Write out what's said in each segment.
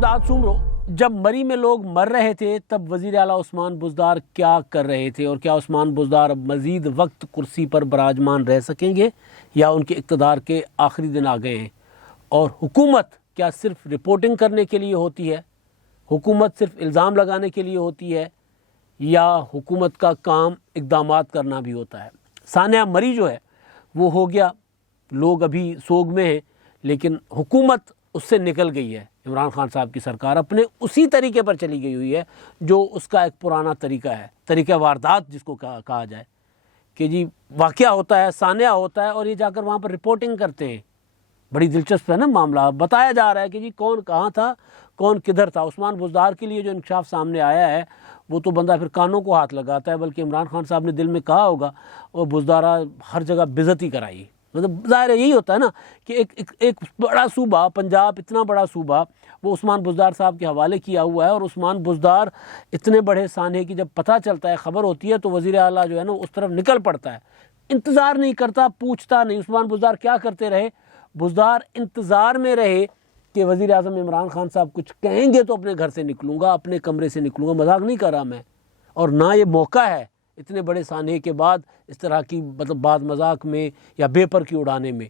امداد سومرو، جب مری میں لوگ مر رہے تھے تب وزیر اعلیٰ عثمان بزدار کیا کر رہے تھے، اور کیا عثمان بزدار اب مزید وقت کرسی پر براجمان رہ سکیں گے یا ان کے اقتدار کے آخری دن آ گئے ہیں؟ اور حکومت کیا صرف رپورٹنگ کرنے کے لیے ہوتی ہے؟ حکومت صرف الزام لگانے کے لیے ہوتی ہے یا حکومت کا کام اقدامات کرنا بھی ہوتا ہے؟ سانحہ مری جو ہے وہ ہو گیا، لوگ ابھی سوگ میں ہیں، لیکن حکومت اس سے نکل گئی ہے۔ عمران خان صاحب کی سرکار اپنے اسی طریقے پر چلی گئی ہوئی ہے جو اس کا ایک پرانا طریقہ ہے، طریقہ واردات جس کو کہا جائے، کہ جی واقعہ ہوتا ہے، سانحہ ہوتا ہے اور یہ جا کر وہاں پر رپورٹنگ کرتے ہیں۔ بڑی دلچسپ ہے نا معاملہ، بتایا جا رہا ہے کہ جی کون کہاں تھا، کون کدھر تھا۔ عثمان بزدار کے لیے جو انکشاف سامنے آیا ہے وہ تو بندہ پھر کانوں کو ہاتھ لگاتا ہے، بلکہ عمران خان صاحب نے دل میں کہا ہوگا اور بزدارہ ہر جگہ بےعزتی کرائی۔ مطلب ظاہر یہی ہوتا ہے نا کہ ایک بڑا صوبہ، پنجاب اتنا بڑا صوبہ، وہ عثمان بزدار صاحب کے حوالے کیا ہوا ہے، اور عثمان بزدار اتنے بڑے سانحے کی جب پتہ چلتا ہے، خبر ہوتی ہے، تو وزیر اعلیٰ جو ہے نا اس طرف نکل پڑتا ہے، انتظار نہیں کرتا، پوچھتا نہیں۔ عثمان بزدار کیا کرتے رہے؟ بزدار انتظار میں رہے کہ وزیر اعظم عمران خان صاحب کچھ کہیں گے تو اپنے گھر سے نکلوں گا، اپنے کمرے سے نکلوں گا۔ مذاق نہیں کر رہا میں، اور نہ یہ موقع ہے اتنے بڑے سانحے کے بعد اس طرح کی مطلب بات مذاق میں یا بے پر کی اڑانے میں۔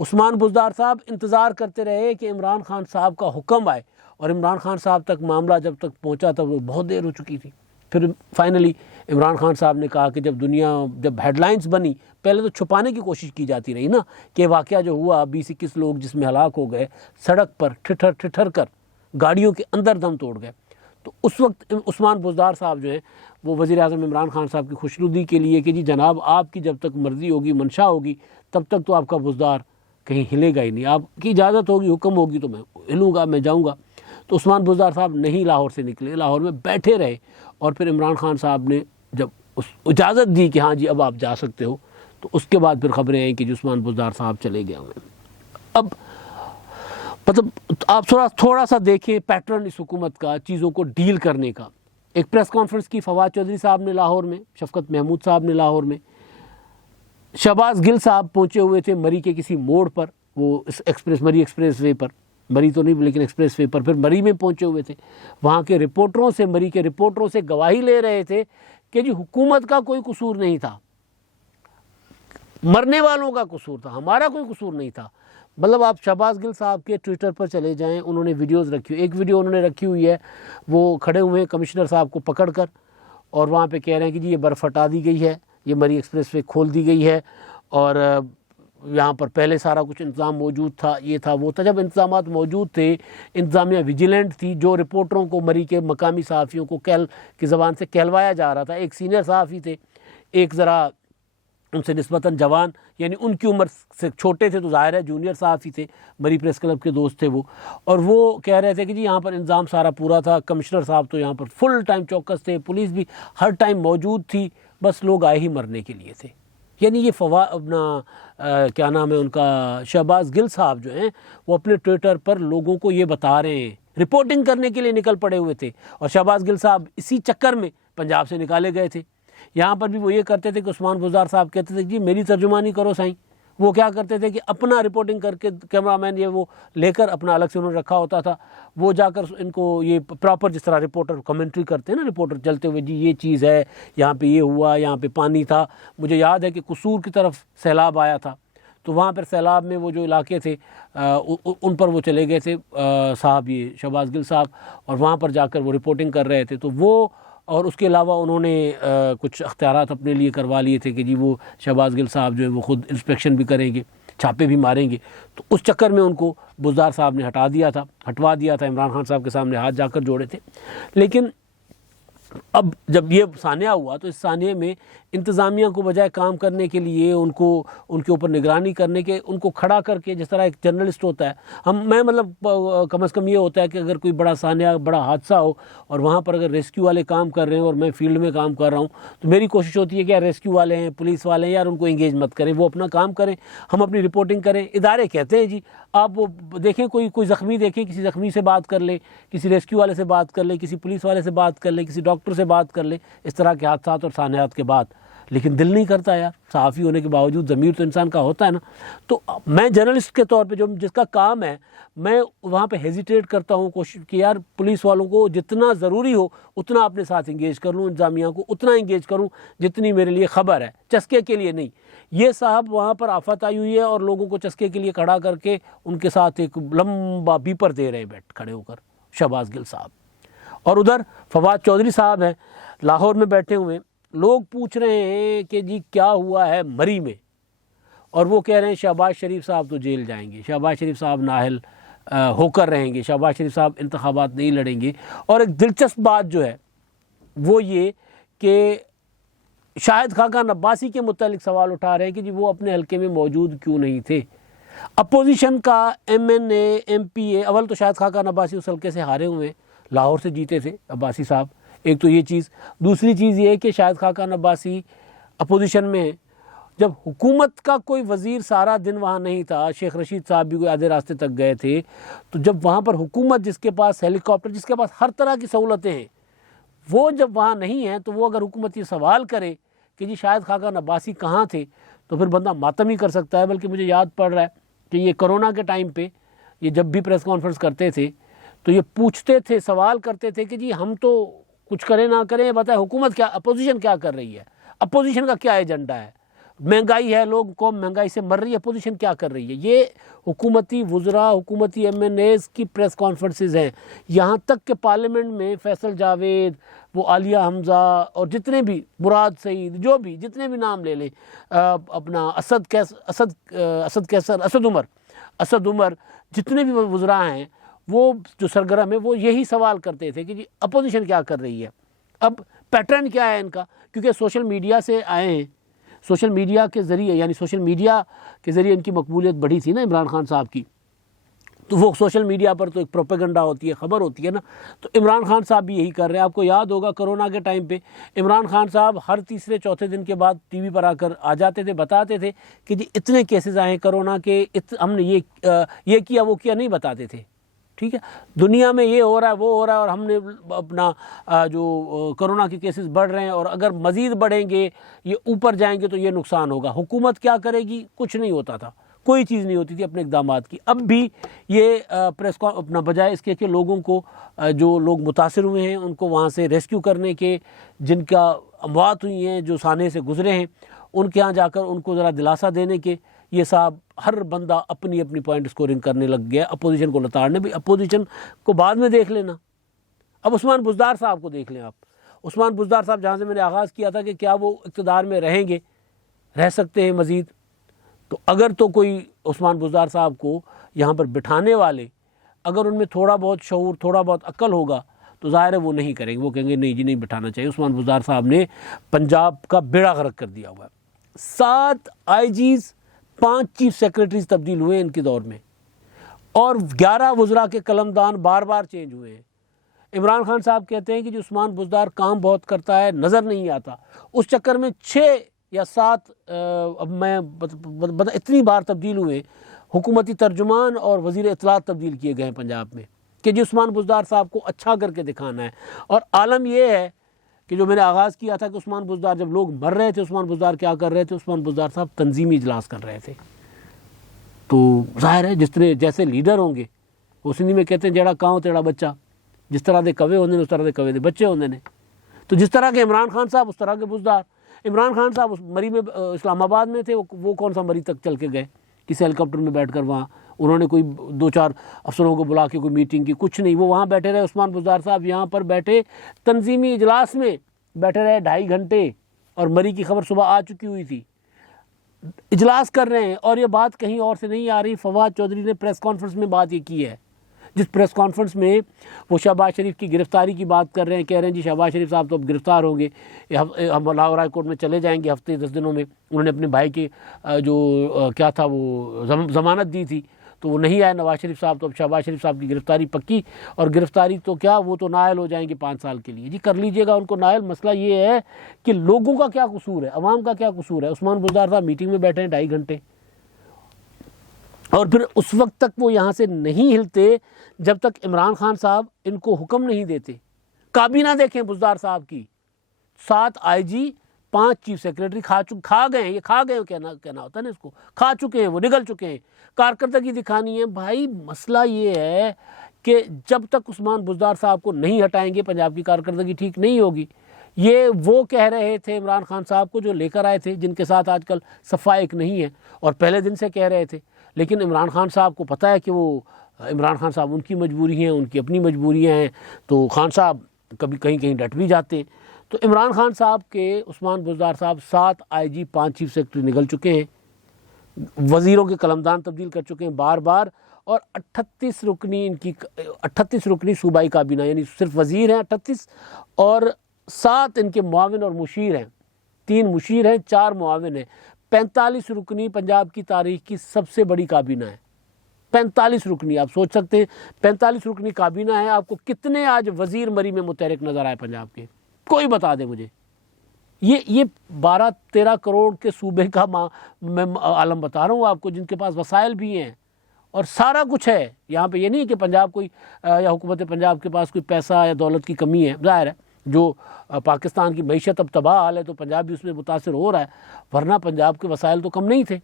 عثمان بزدار صاحب انتظار کرتے رہے کہ عمران خان صاحب کا حکم آئے، اور عمران خان صاحب تک معاملہ جب تک پہنچا تب وہ بہت دیر ہو چکی تھی۔ پھر فائنلی عمران خان صاحب نے کہا کہ جب ہیڈ لائنز بنی، پہلے تو چھپانے کی کوشش کی جاتی رہی نا کہ واقعہ جو ہوا 20-21 لوگ جس میں ہلاک ہو گئے، سڑک پر ٹھٹر کر گاڑیوں کے اندر دم توڑ گئے، تو اس وقت عثمان بزدار صاحب جو ہیں وہ وزیر اعظم عمران خان صاحب کی خوشنودی کے لیے کہ جی جناب آپ کی جب تک مرضی ہوگی، منشا ہوگی، تب تک تو آپ کا بزدار کہیں ہلے گا ہی نہیں، آپ کی اجازت ہوگی، حکم ہوگی تو میں ہلوں گا، میں جاؤں گا۔ تو عثمان بزدار صاحب نہیں لاہور سے نکلے، لاہور میں بیٹھے رہے، اور پھر عمران خان صاحب نے جب اس اجازت دی کہ ہاں جی اب آپ جا سکتے ہو، تو اس کے بعد پھر خبریں آئیں کہ عثمان بزدار صاحب چلے گئے ہوئے۔ اب مطلب آپ تھوڑا سا دیکھیں پیٹرن اس حکومت کا چیزوں کو ڈیل کرنے کا۔ ایک پریس کانفرنس کی فواد چودھری صاحب نے لاہور میں، شفقت محمود صاحب نے لاہور میں، شہباز گل صاحب پہنچے ہوئے تھے مری کے کسی موڑ پر، وہ مری ایکسپریس وے پر، مری تو نہیں لیکن ایکسپریس وے پر، پھر مری میں پہنچے ہوئے تھے، وہاں کے رپورٹروں سے، مری کے رپورٹروں سے گواہی لے رہے تھے کہ جی حکومت کا کوئی قصور نہیں تھا، مرنے والوں کا قصور تھا، ہمارا کوئی قصور نہیں تھا۔ مطلب آپ شہباز گل صاحب کے ٹویٹر پر چلے جائیں، انہوں نے ویڈیوز رکھی ہوئی، ایک ویڈیو انہوں نے رکھی ہوئی ہے، وہ کھڑے ہوئے ہیں کمشنر صاحب کو پکڑ کر، اور وہاں پہ کہہ رہے ہیں کہ جی یہ برف ہٹا دی گئی ہے، یہ مری ایکسپریس وے کھول دی گئی ہے، اور یہاں پر پہلے سارا کچھ انتظام موجود تھا، یہ تھا وہ تھا۔ جب انتظامات موجود تھے، انتظامیہ ویجیلنٹ تھی، جو رپورٹروں کو، مری کے مقامی صحافیوں کو کی زبان سے کہلوایا جا رہا تھا، ایک سینئر صحافی تھے، ایک ذرا ان سے نسبتاً جوان، یعنی ان کی عمر سے چھوٹے تھے تو ظاہر ہے جونیئر صحافی تھے، مری پریس کلب کے دوست تھے وہ، اور وہ کہہ رہے تھے کہ جی یہاں پر انتظام سارا پورا تھا، کمشنر صاحب تو یہاں پر فل ٹائم چوکس تھے، پولیس بھی ہر ٹائم موجود تھی، بس لوگ آئے ہی مرنے کے لیے تھے۔ یعنی یہ کیا نام ہے ان کا، شہباز گل صاحب جو ہیں وہ اپنے ٹویٹر پر لوگوں کو یہ بتا رہے ہیں، رپورٹنگ کرنے کے لیے نکل پڑے ہوئے تھے، اور شہباز گل صاحب اسی چکر میں پنجاب سے نکالے گئے تھے۔ یہاں پر بھی وہ یہ کرتے تھے کہ عثمان بزدار صاحب کہتے تھے جی میری ترجمانی کرو سائیں، وہ کیا کرتے تھے کہ اپنا رپورٹنگ کر کے کیمرہ مین یہ وہ لے کر اپنا الگ سے انہوں نے رکھا ہوتا تھا، وہ جا کر ان کو یہ پراپر جس طرح رپورٹر کمنٹری کرتے ہیں نا، رپورٹر چلتے ہوئے جی یہ چیز ہے، یہاں پہ یہ ہوا، یہاں پہ پانی تھا۔ مجھے یاد ہے کہ قصور کی طرف سیلاب آیا تھا، تو وہاں پر سیلاب میں وہ جو علاقے تھے ان پر وہ چلے گئے تھے صاحب، یہ شہباز گل صاحب، اور وہاں پر جا کر وہ رپورٹنگ کر رہے تھے۔ تو وہ، اور اس کے علاوہ انہوں نے کچھ اختیارات اپنے لیے کروا لیے تھے کہ جی وہ شہباز گل صاحب جو ہے وہ خود انسپیکشن بھی کریں گے، چھاپے بھی ماریں گے، تو اس چکر میں ان کو بزدار صاحب نے ہٹوا دیا تھا، عمران خان صاحب کے سامنے ہاتھ جا کر جوڑے تھے۔ لیکن اب جب یہ سانحہ ہوا تو اس سانحے میں انتظامیہ کو بجائے کام کرنے کے لیے ان کے اوپر نگرانی کرنے کے، ان کو کھڑا کر کے، جس طرح ایک جرنلسٹ ہوتا ہے، میں مطلب کم از کم یہ ہوتا ہے کہ اگر کوئی بڑا سانحہ، بڑا حادثہ ہو اور وہاں پر اگر ریسکیو والے کام کر رہے ہیں اور میں فیلڈ میں کام کر رہا ہوں، تو میری کوشش ہوتی ہے کہ یار ریسکیو والے ہیں، پولیس والے ہیں، یار ان کو انگیج مت کریں، وہ اپنا کام کریں، ہم اپنی رپورٹنگ کریں۔ ادارے کہتے ہیں جی آپ وہ دیکھیں، کوئی زخمی دیکھیں، کسی زخمی سے بات کر لیں، کسی ریسکیو والے سے بات کر لیں، کسی پولیس والے سے بات کر لیں، کسی ڈاکٹر سے بات کر لیں، اس طرح کے حادثات اور سانحات کے بعد۔ لیکن دل نہیں کرتا یار، صحافی ہونے کے باوجود ضمیر تو انسان کا ہوتا ہے نا. تو میں جرنلسٹ کے طور پہ جس کا کام ہے، میں وہاں پہ ہیزیٹیٹ کرتا ہوں، کوشش کہ یار پولیس والوں کو جتنا ضروری ہو اتنا اپنے ساتھ انگیج کر لوں، انتظامیہ کو اتنا انگیج کروں جتنی میرے لیے خبر ہے، چسکے کے لیے نہیں. یہ صاحب وہاں پر آفت آئی ہوئی ہے اور لوگوں کو چسکے کے لیے کھڑا کر کے ان کے ساتھ ایک لمبا بیپر دے رہے ہیں کھڑے ہو کر شہباز گل صاحب. اور ادھر فواد چودھری صاحب ہیں لاہور میں بیٹھے ہوئے، لوگ پوچھ رہے ہیں کہ جی کیا ہوا ہے مری میں، اور وہ کہہ رہے ہیں شہباز شریف صاحب تو جیل جائیں گے، شہباز شریف صاحب نااہل ہو کر رہیں گے، شہباز شریف صاحب انتخابات نہیں لڑیں گے. اور ایک دلچسپ بات جو ہے وہ یہ کہ شاہد خاقان عباسی کے متعلق سوال اٹھا رہے ہیں کہ جی وہ اپنے حلقے میں موجود کیوں نہیں تھے. اپوزیشن کا ایم این اے، ایم پی اے، اول تو شاہد خاقان عباسی اس حلقے سے ہارے ہوئے ہیں، لاہور سے جیتے تھے عباسی صاحب. ایک تو یہ چیز، دوسری چیز یہ ہے کہ شاہد خاقان عباسی اپوزیشن میں ہیں. جب حکومت کا کوئی وزیر سارا دن وہاں نہیں تھا، شیخ رشید صاحب بھی کوئی آدھے راستے تک گئے تھے، تو جب وہاں پر حکومت جس کے پاس ہیلی کاپٹر، جس کے پاس ہر طرح کی سہولتیں ہیں، وہ جب وہاں نہیں ہیں، تو وہ اگر حکومت یہ سوال کرے کہ جی شاہد خاقان عباسی کہاں تھے، تو پھر بندہ ماتم ہی کر سکتا ہے. بلکہ مجھے یاد پڑ رہا ہے کہ یہ کرونا کے ٹائم پہ یہ جب بھی پریس کانفرنس کرتے تھے تو یہ پوچھتے تھے، سوال کرتے تھے کہ جی ہم تو کچھ کریں نہ کریں، بتائیں حکومت کیا، اپوزیشن کیا کر رہی ہے، اپوزیشن کا کیا ایجنڈا ہے، مہنگائی ہے، لوگ قوم مہنگائی سے مر رہی ہے، اپوزیشن کیا کر رہی ہے. یہ حکومتی وزراء، حکومتی ایم این ایز کی پریس کانفرنسز ہیں. یہاں تک کہ پارلیمنٹ میں فیصل جاوید، وہ عالیہ حمزہ اور جتنے بھی مراد سعید، جو بھی جتنے بھی نام لے لیں، اپنا اسد عمر، جتنے بھی وزراء ہیں وہ جو سرگرم ہیں، وہ یہی سوال کرتے تھے کہ جی اپوزیشن کیا کر رہی ہے. اب پیٹرن کیا ہے ان کا، کیونکہ سوشل میڈیا سے آئے ہیں، سوشل میڈیا کے ذریعے، یعنی سوشل میڈیا کے ذریعے ان کی مقبولیت بڑھی تھی نا عمران خان صاحب کی. تو وہ سوشل میڈیا پر تو ایک پروپیگنڈا ہوتی ہے، خبر ہوتی ہے نا. تو عمران خان صاحب بھی یہی کر رہے ہیں. آپ کو یاد ہوگا کرونا کے ٹائم پہ عمران خان صاحب ہر تیسرے چوتھے دن کے بعد ٹی وی پر آ جاتے تھے، بتاتے تھے کہ جی اتنے کیسز آئے ہیں کرونا کے، ہم نے یہ کیا وہ کیا، نہیں بتاتے تھے. ٹھیک ہے، دنیا میں یہ ہو رہا ہے، وہ ہو رہا ہے، اور ہم نے اپنا جو کرونا کے کیسز بڑھ رہے ہیں، اور اگر مزید بڑھیں گے، یہ اوپر جائیں گے تو یہ نقصان ہوگا. حکومت کیا کرے گی؟ کچھ نہیں ہوتا تھا، کوئی چیز نہیں ہوتی تھی اپنے اقدامات کی. اب بھی یہ پریس کو اپنا بجائے اس کے کہ لوگوں کو، جو لوگ متاثر ہوئے ہیں ان کو وہاں سے ریسکیو کرنے کے، جن کا اموات ہوئی ہیں، جو سانے سے گزرے ہیں، ان کے ہاں جا کر ان کو ذرا دلاسا دینے کے، یہ صاحب ہر بندہ اپنی اپنی پوائنٹ سکورنگ کرنے لگ گیا. اپوزیشن کو لتاڑنے، بھی اپوزیشن کو بعد میں دیکھ لینا. اب عثمان بزدار صاحب کو دیکھ لیں آپ. عثمان بزدار صاحب، جہاں سے میں نے آغاز کیا تھا کہ کیا وہ اقتدار میں رہیں گے، رہ سکتے ہیں مزید، تو اگر تو کوئی عثمان بزدار صاحب کو یہاں پر بٹھانے والے، اگر ان میں تھوڑا بہت شعور، تھوڑا بہت عقل ہوگا، تو ظاہر ہے وہ نہیں کریں گے. وہ کہیں گے نہیں جی نہیں بٹھانا چاہیے. عثمان بزدار صاحب نے پنجاب کا بیڑا غرق کر دیا ہوا ہے. 7 آئی جیز، 5 چیف سیکرٹریز تبدیل ہوئے ان کے دور میں، اور 11 وزراء کے قلمدان بار بار چینج ہوئے ہیں. عمران خان صاحب کہتے ہیں کہ جو عثمان بزدار کام بہت کرتا ہے، نظر نہیں آتا. اس چکر میں 6 یا 7 اب میں اتنی بار تبدیل ہوئے، حکومتی ترجمان اور وزیر اطلاعات تبدیل کیے گئے ہیں پنجاب میں، کہ جی عثمان بزدار صاحب کو اچھا کر کے دکھانا ہے. اور عالم یہ ہے کہ جو میں نے آغاز کیا تھا کہ عثمان بزدار جب لوگ مر رہے تھے، عثمان بزدار کیا کر رہے تھے؟ عثمان بزدار صاحب تنظیمی اجلاس کر رہے تھے. تو ظاہر ہے جیسے لیڈر ہوں گے، وہ سندھی میں کہتے ہیں جیڑا کاؤں تیڑا بچہ، جس طرح دے کوے ہوندے نے اس طرح دے کوے دے بچے ہوندے نے. تو جس طرح کے عمران خان صاحب اس طرح کے بزدار. عمران خان صاحب اس مری میں، اسلام آباد میں تھے، وہ کون سا مری تک چل کے گئے کسی ہیلی کاپٹر میں بیٹھ کر؟ وہاں انہوں نے کوئی 2-4 افسروں کو بلا کے کوئی میٹنگ کی؟ کچھ نہیں. وہ وہاں بیٹھے رہے. عثمان بزدار صاحب یہاں پر بیٹھے تنظیمی اجلاس میں بیٹھے رہے 2.5 گھنٹے، اور مری کی خبر صبح آ چکی ہوئی تھی. اجلاس کر رہے ہیں، اور یہ بات کہیں اور سے نہیں آ رہی. فواد چودھری نے پریس کانفرنس میں بات یہ کی ہے، جس پریس کانفرنس میں وہ شہباز شریف کی گرفتاری کی بات کر رہے ہیں. کہہ رہے ہیں جی شہباز شریف صاحب تو اب گرفتار ہوں گے، ہم لاہور ہائی کورٹ میں چلے جائیں گے ہفتے 10 دنوں میں. انہوں نے اپنے بھائی کے جو کیا تھا وہ ضمانت دی تھی، تو وہ نہیں آئے نواز شریف صاحب. تو اب شہباز شریف صاحب کی گرفتاری پکی، اور گرفتاری تو کیا، وہ تو نااہل ہو جائیں گے 5 سال کے لیے. جی کر لیجئے گا ان کو نااہل. مسئلہ یہ ہے کہ لوگوں کا کیا قصور ہے، عوام کا کیا قصور ہے. عثمان بزدار صاحب میٹنگ میں بیٹھے ہیں 2.5 گھنٹے، اور پھر اس وقت تک وہ یہاں سے نہیں ہلتے جب تک عمران خان صاحب ان کو حکم نہیں دیتے. کابینہ دیکھیں بزدار صاحب کی، 7 آئی جی، 5 چیف سیکریٹری کھا گئے ہیں، یہ کھا گئے کہنا ہوتا ہے نا اس کو، کھا چکے ہیں، وہ نگل چکے ہیں، کارکردگی دکھانی ہے۔ بھائی مسئلہ یہ ہے کہ جب تک عثمان بزدار صاحب کو نہیں ہٹائیں گے پنجاب کی کارکردگی ٹھیک نہیں ہوگی۔ یہ وہ کہہ رہے تھے عمران خان صاحب کو جو لے کر آئے تھے، جن کے ساتھ آج کل صفائق نہیں ہے، اور پہلے دن سے کہہ رہے تھے، لیکن عمران خان صاحب کو پتہ ہے کہ وہ عمران خان صاحب ان کی مجبوری ہیں، ان کی اپنی مجبوریاں ہیں، تو خان صاحب کبھی کہیں ڈٹ بھی جاتے ہیں۔ تو عمران خان صاحب کے عثمان بزدار صاحب 7 IG 5 چیف سیکرٹری نگل چکے ہیں، وزیروں کے قلمدان تبدیل کر چکے ہیں بار بار، اور 38 رکنی صوبائی کابینہ، یعنی صرف وزیر ہیں 38، اور 7 ان کے معاون اور مشیر ہیں، 3 مشیر ہیں، 4 معاون ہیں۔ 45 رکنی پنجاب کی تاریخ کی سب سے بڑی کابینہ ہے، 45 رکنی۔ آپ سوچ سکتے ہیں 45 رکنی کابینہ ہے، آپ کو کتنے آج وزیر مری میں متحرک نظر آئے پنجاب کے؟ کوئی بتا دے مجھے۔ یہ 12-13 کروڑ کے صوبے کا میں عالم بتا رہا ہوں آپ کو، جن کے پاس وسائل بھی ہیں اور سارا کچھ ہے۔ یہاں پہ یہ نہیں کہ پنجاب کوئی یا حکومت پنجاب کے پاس کوئی پیسہ یا دولت کی کمی ہے، ظاہر ہے جو پاکستان کی معیشت اب تباہ حال ہے تو پنجاب بھی اس میں متاثر ہو رہا ہے، ورنہ پنجاب کے وسائل تو کم نہیں تھے۔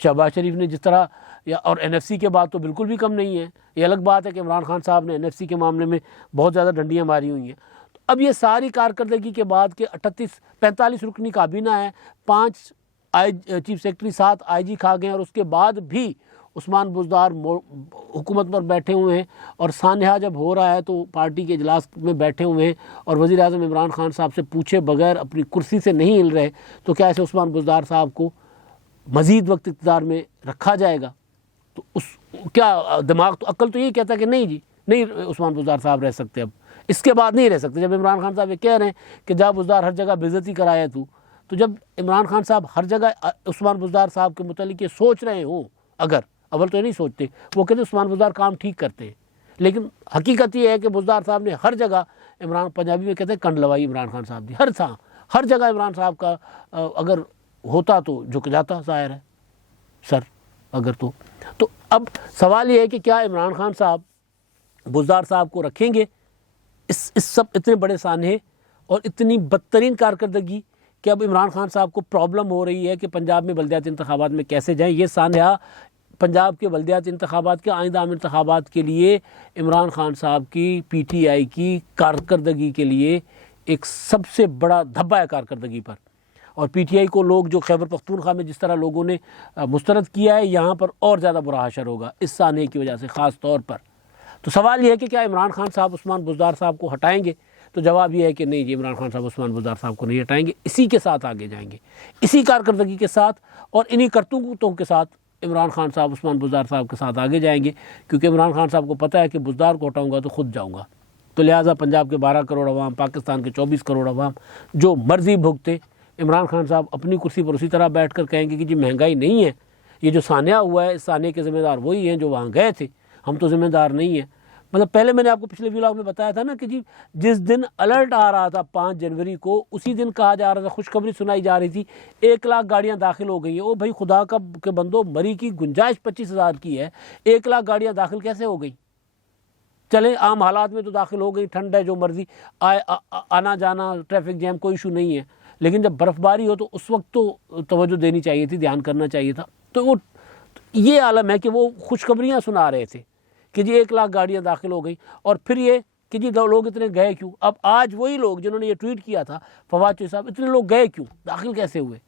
شہباز شریف نے جس طرح اور NFC کے بعد تو بالکل بھی کم نہیں ہے۔ یہ الگ بات ہے کہ عمران خان صاحب نے NFC کے معاملے میں بہت زیادہ ڈنڈیاں ماری ہوئی ہیں۔ تو اب یہ ساری کارکردگی کے بعد کہ 45 رکنی کابینہ ہے، 5 چیف سیکرٹری، 7 IG کھا گئے ہیں، اور اس کے بعد بھی عثمان بزدار حکومت پر بیٹھے ہوئے ہیں، اور سانحہ جب ہو رہا ہے تو پارٹی کے اجلاس میں بیٹھے ہوئے ہیں، اور وزیر اعظم عمران خان صاحب سے پوچھے بغیر اپنی کرسی سے نہیں ہل رہے، تو کیا ایسے عثمان بزدار صاحب کو مزید وقت اقتدار میں رکھا جائے گا؟ تو کیا دماغ تو عقل تو یہی کہتا ہے کہ نہیں جی، نہیں عثمان بزدار صاحب رہ سکتے، اب اس کے بعد نہیں رہ سکتے۔ جب عمران خان صاحب یہ کہہ رہے ہیں کہ جا بزدار ہر جگہ بے عزتی کرایا تو جب عمران خان صاحب ہر جگہ عثمان بزدار صاحب کے متعلق یہ سوچ رہے ہوں، اگر اول تو یہ نہیں سوچتے، وہ کہتے عثمان بزدار کام ٹھیک کرتے ہیں، لیکن حقیقت یہ ہے کہ بزدار صاحب نے ہر جگہ پنجابی میں کہتے ہیں کنڈ لوائی عمران خان صاحب دی، ہر جگہ عمران صاحب کا اگر ہوتا تو جھک جاتا، ظاہر ہے سر اگر تو اب سوال یہ ہے کہ کیا عمران خان صاحب بزدار صاحب کو رکھیں گے اس سب اتنے بڑے سانحے اور اتنی بدترین کارکردگی کہ اب عمران خان صاحب کو پرابلم ہو رہی ہے کہ پنجاب میں بلدیاتی انتخابات میں کیسے جائیں۔ یہ سانحہ پنجاب کے بلدیاتی انتخابات کے آئندہ عام انتخابات کے لیے عمران خان صاحب کی PTI کی کارکردگی کے لیے ایک سب سے بڑا دھبا ہے کارکردگی پر، اور PTI کو لوگ جو خیبر پختونخوا میں جس طرح لوگوں نے مسترد کیا ہے، یہاں پر اور زیادہ برا حشر ہوگا اس سانحے کی وجہ سے خاص طور پر۔ تو سوال یہ ہے کہ کیا عمران خان صاحب عثمان بزدار صاحب کو ہٹائیں گے؟ تو جواب یہ ہے کہ نہیں جی، عمران خان صاحب عثمان بزدار صاحب کو نہیں ہٹائیں گے، اسی کے ساتھ آگے جائیں گے، اسی کارکردگی کے ساتھ اور انہی کرتوتوں کے ساتھ عمران خان صاحب عثمان بزدار صاحب کے ساتھ آگے جائیں گے، کیونکہ عمران خان صاحب کو پتہ ہے کہ بزدار کو ہٹاؤں گا تو خود جاؤں گا۔ تو لہٰذا پنجاب کے 12 کروڑ عوام، پاکستان کے 24 کروڑ عوام جو مرضی بھگتے، عمران خان صاحب اپنی کرسی پر اسی طرح بیٹھ کر کہیں گے کہ جی مہنگائی نہیں ہے، یہ جو سانحہ ہوا ہے اس سانحے کے ذمہ دار وہی ہیں جو وہاں گئے تھے، ہم تو ذمہ دار نہیں ہیں۔ مطلب پہلے میں نے آپ کو پچھلے ویلاگ میں بتایا تھا نا کہ جی جس دن الرٹ آ رہا تھا 5 جنوری کو، اسی دن کہا جا رہا تھا، خوشخبری سنائی جا رہی تھی 1 لاکھ گاڑیاں داخل ہو گئی ہیں۔ او بھائی خدا کے بندو، مری کی گنجائش 25,000 کی ہے، 1 لاکھ گاڑیاں داخل کیسے ہو گئی؟ چلیں عام حالات میں تو داخل ہو گئی، ٹھنڈ ہے جو مرضی آنا جانا، ٹریفک جیم کوئی ایشو نہیں ہے، لیکن جب برف باری ہو تو اس وقت تو توجہ دینی چاہیے تھی، دھیان کرنا چاہیے تھا۔ تو وہ یہ عالم ہے کہ وہ خوشخبریاں سنا رہے تھے کہ جی 1 لاکھ گاڑیاں داخل ہو گئی، اور پھر یہ کہ جی لوگ اتنے گئے کیوں؟ اب آج وہی لوگ جنہوں نے یہ ٹویٹ کیا تھا، فواد چوہدری صاحب، اتنے لوگ گئے کیوں؟ داخل کیسے ہوئے؟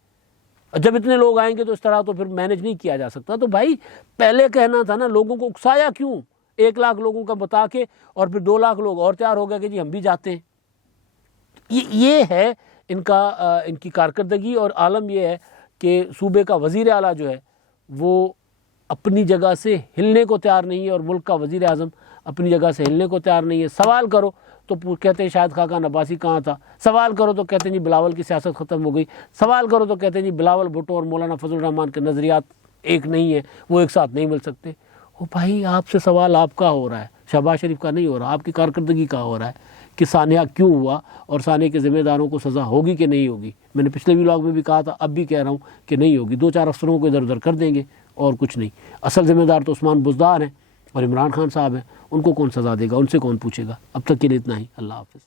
جب اتنے لوگ آئیں گے تو اس طرح تو پھر مینیج نہیں کیا جا سکتا۔ تو بھائی پہلے کہنا تھا نا، لوگوں کو اکسایا کیوں 1 لاکھ لوگوں کا بتا کے، اور پھر 2 لاکھ لوگ اور تیار ہو گئے کہ جی ہم بھی جاتے ہیں۔ یہ ہے ان کی کارکردگی، اور عالم یہ ہے کہ صوبے کا وزیر اعلیٰ جو ہے وہ اپنی جگہ سے ہلنے کو تیار نہیں ہے، اور ملک کا وزیر اعظم اپنی جگہ سے ہلنے کو تیار نہیں ہے۔ سوال کرو تو کہتے ہیں شاہد خاقان عباسی کہاں تھا، سوال کرو تو کہتے ہیں جی بلاول کی سیاست ختم ہو گئی، سوال کرو تو کہتے ہیں جی بلاول بھٹو اور مولانا فضل الرحمان کے نظریات ایک نہیں ہیں، وہ ایک ساتھ نہیں مل سکتے۔ وہ بھائی آپ سے سوال آپ کا ہو رہا ہے، شہباز شریف کا نہیں ہو رہا، آپ کی کارکردگی کا ہو رہا ہے کہ سانحہ کیوں ہوا، اور سانحے کے ذمہ داروں کو سزا ہوگی کہ نہیں ہوگی۔ میں نے پچھلے ویلاگ میں بھی کہا تھا، اب بھی کہہ رہا ہوں کہ نہیں ہوگی، 2-4 افسروں کو ادھر ادھر کر دیں گے اور کچھ نہیں۔ اصل ذمہ دار تو عثمان بزدار ہیں اور عمران خان صاحب ہیں، ان کو کون سزا دے گا، ان سے کون پوچھے گا۔ اب تک کے لیے اتنا ہی، اللہ حافظ۔